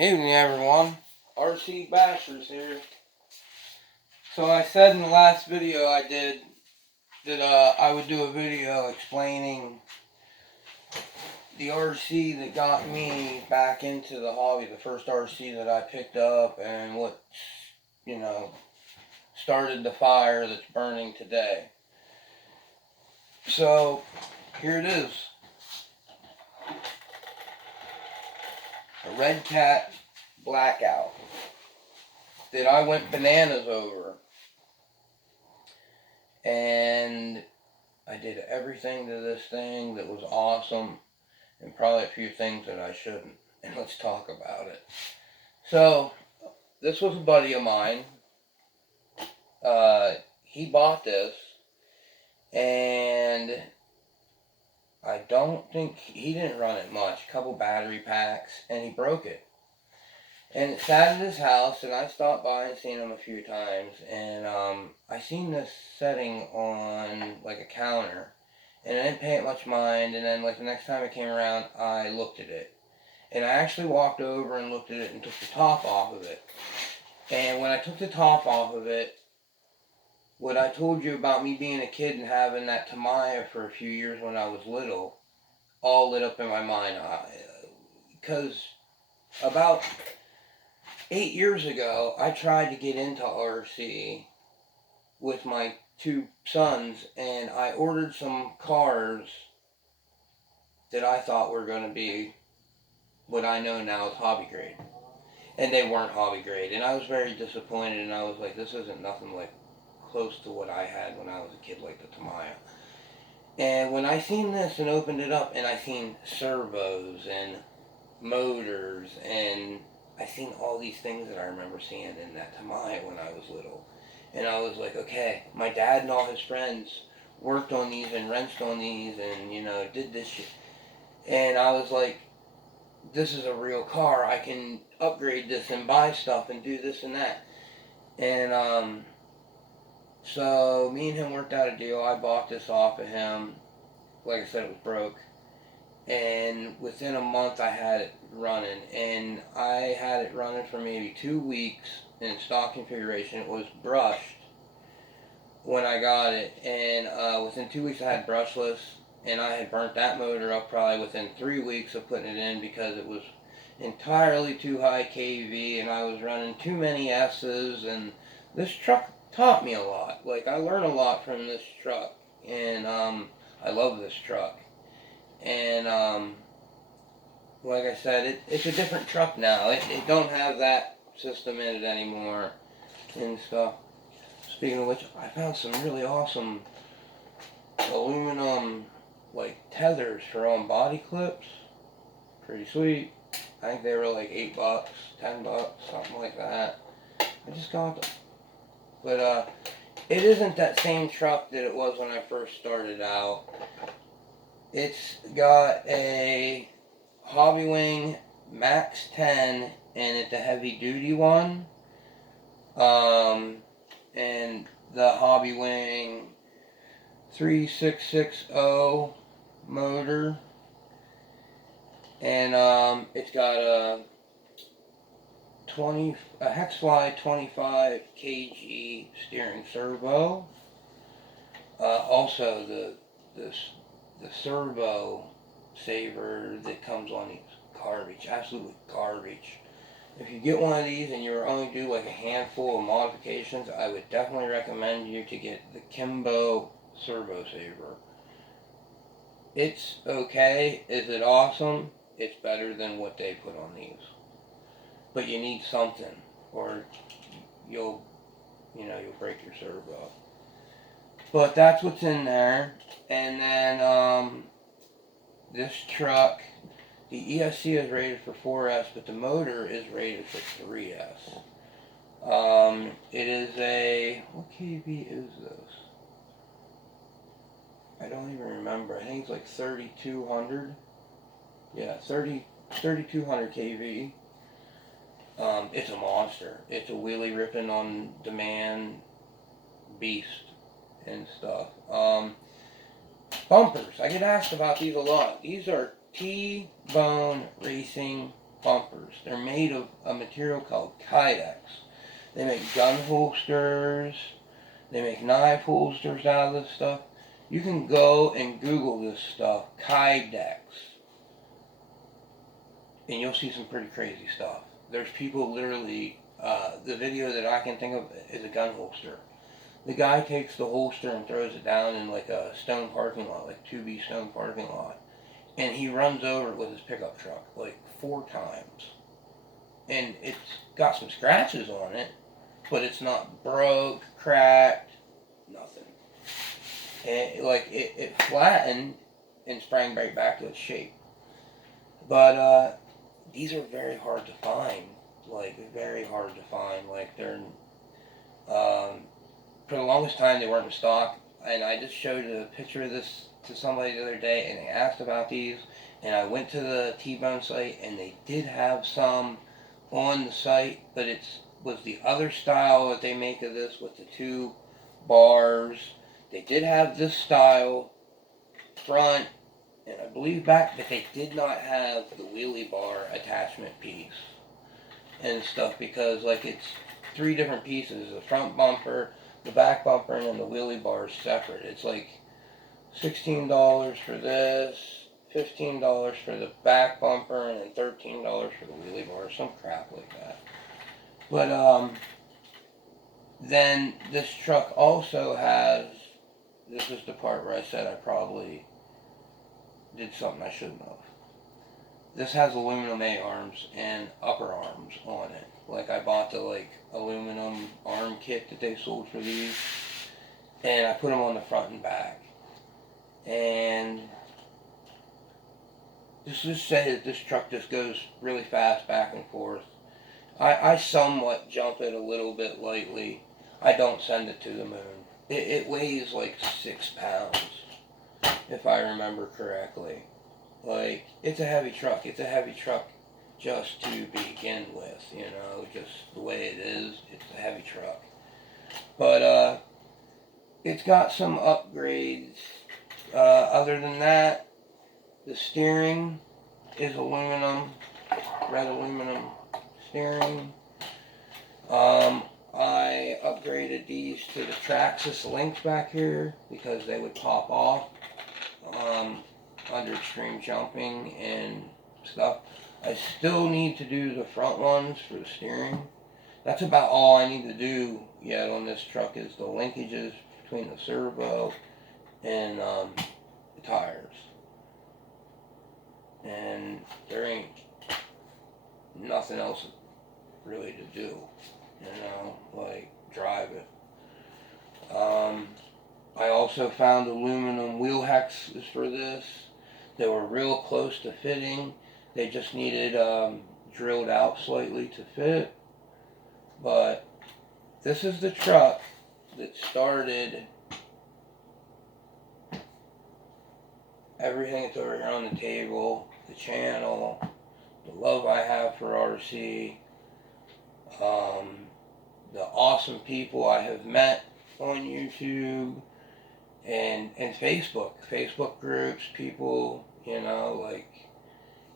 Evening, everyone. RC Bashers here. So I said in the last video I did that I would do a video explaining the RC that got me back into the hobby, the first RC that I picked up, and what, started the fire that's burning today. So here it is. A Red Cat Blackout that I went bananas over. And I did everything to this thing that was awesome, and probably a few things that I shouldn't. And let's talk about it. So, this was a buddy of mine. He bought this, and I don't think he didn't run it much. A couple battery packs, and he broke it. And it sat at his house, and I stopped by and seen him a few times, and I seen this setting on like a counter, and I didn't pay it much mind, and then like the next time I came around, I looked at it. And I actually walked over and looked at it and took the top off of it. And when I took the top off of it, what I told you about me being a kid and having that Tamiya for a few years when I was little, all lit up in my mind. Because about 8 years ago, I tried to get into RC with my two sons, and I ordered some cars that I thought were going to be what I know now as hobby grade. And they weren't hobby grade, and I was very disappointed, and I was like, this isn't nothing like close to what I had when I was a kid, like the Tamiya. And when I seen this and opened it up, and I seen servos and motors, and I seen all these things that I remember seeing in that Tamiya when I was little. And I was like, okay, my dad and all his friends worked on these and wrenched on these and, did this shit. And I was like, this is a real car. I can upgrade this and buy stuff and do this and that. And, so me and him worked out a deal. I bought this off of him. Like I said, it was broke. And within a month I had it running. And I had it running for maybe 2 weeks in stock configuration. It was brushed when I got it. And within 2 weeks I had brushless. And I had burnt that motor up probably within 3 weeks of putting it in because it was entirely too high kV. And I was running too many S's. And this truck taught me a lot. Like, I learned a lot from this truck. And I love this truck. And like I said, it's a different truck now. It don't have that system in it anymore and stuff. Speaking of which, I found some really awesome aluminum like tethers for body clips. Pretty sweet. I think they were like $8, $10, something like that. I just got them. But it isn't that same truck that it was when I first started out. It's got a Hobbywing Max 10, and it's a heavy duty one. And the Hobbywing 3660 motor. And it's got a Hexfly 25 kg steering servo. Also the servo saver that comes on these garbage, absolutely garbage. If you get one of these and you're only do like a handful of modifications, I would definitely recommend you to get the Kimbo servo saver. It's okay. Is it awesome? It's better than what they put on these. But you need something, or you'll break your servo. But that's what's in there. And then this truck, the ESC is rated for 4S, but the motor is rated for 3S. It is what kV is this? I don't even remember. I think it's like 3200. Yeah, 3200 kV. It's a monster. It's a wheelie ripping on demand beast and stuff. Bumpers. I get asked about these a lot. These are T-Bone Racing bumpers. They're made of a material called Kydex. They make gun holsters. They make knife holsters out of this stuff. You can go and Google this stuff, Kydex, and you'll see some pretty crazy stuff. There's people literally, the video that I can think of is a gun holster. The guy takes the holster and throws it down in like a stone parking lot, like 2B stone parking lot. And he runs over it with his pickup truck like 4 times. And it's got some scratches on it, but it's not broke, cracked, nothing. And it flattened and sprang right back to its shape. But these are very hard to find. Like, very hard to find. Like, they're, for the longest time they weren't in stock. And I just showed a picture of this to somebody the other day, and they asked about these. And I went to the T-Bone site, and they did have some on the site, but it was the other style that they make of this with the 2 bars. They did have this style front and I believe back, but they did not have the wheelie bar attachment piece and stuff, because like it's 3 different pieces: the front bumper, the back bumper, and then the wheelie bar is separate. It's like $16 for this, $15 for the back bumper, and then $13 for the wheelie bar, some crap like that. But then this truck also has, this is the part where I said I probably did something I shouldn't have. This has aluminum A-arms and upper arms on it. Like, I bought the like aluminum arm kit that they sold for these, and I put them on the front and back. And just say that this truck just goes really fast back and forth. I somewhat jump it a little bit lightly. I don't send it to the moon. It weighs like 6 pounds, if I remember correctly. Like, it's a heavy truck. It's a heavy truck just to begin with, you know, just the way it is. It's a heavy truck. But it's got some upgrades. Other than that, the steering is aluminum, red aluminum steering. I upgraded these to the Traxxas links back here because they would pop off under extreme jumping and stuff. I still need to do the front ones for the steering. That's about all I need to do yet on this truck, is the linkages between the servo and the tires. And there ain't nothing else really to do, you know, like drive it. I also found aluminum wheel hexes for this. They were real close to fitting. They just needed drilled out slightly to fit. But this is the truck that started everything that's over here on the table, the channel, the love I have for RC, the awesome people I have met on YouTube, and Facebook groups, people, you know, like,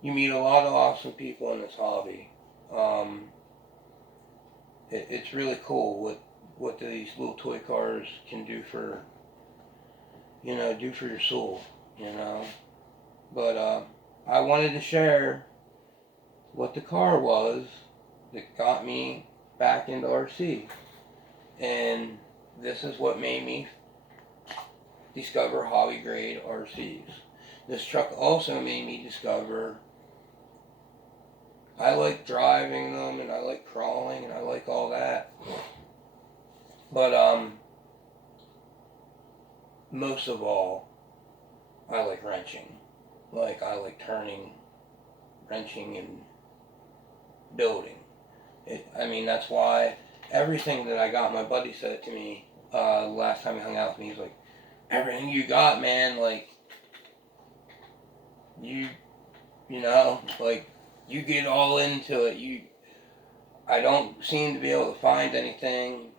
you meet a lot of awesome people in this hobby. It's really cool what these little toy cars can do for, you know, do for your soul, you know. But I wanted to share what the car was that got me back into RC. And this is what made me discover hobby grade RCs. This truck also made me discover I like driving them, and I like crawling, and I like all that. But most of all, I like wrenching. Like, I like turning, wrenching, and building. I mean, that's why everything that I got, my buddy said to me last time he hung out with me, he's like, everything you got, man, like, you know, like, you get all into it. I don't seem to be able to find anything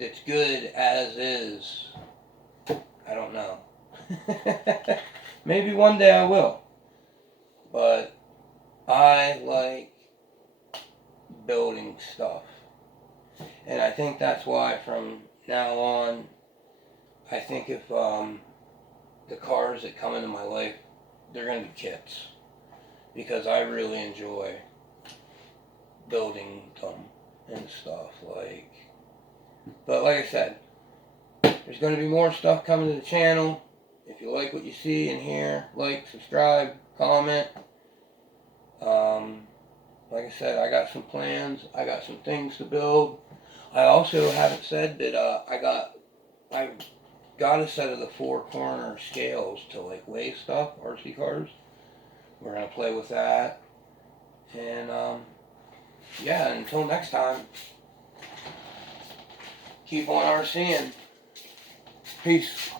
that's good as is. I don't know. Maybe one day I will. But I like building stuff. And I think that's why from now on, I think if the cars that come into my life, they're going to be kits. Because I really enjoy building them and stuff. But like I said, there's going to be more stuff coming to the channel. If you like what you see and hear, like, subscribe, comment. Like I said, I got some plans. I got some things to build. I also haven't said that I got a set of the 4-corner scales to like weigh stuff, RC cars. We're gonna play with that. And yeah, until next time, keep on RCing. Peace.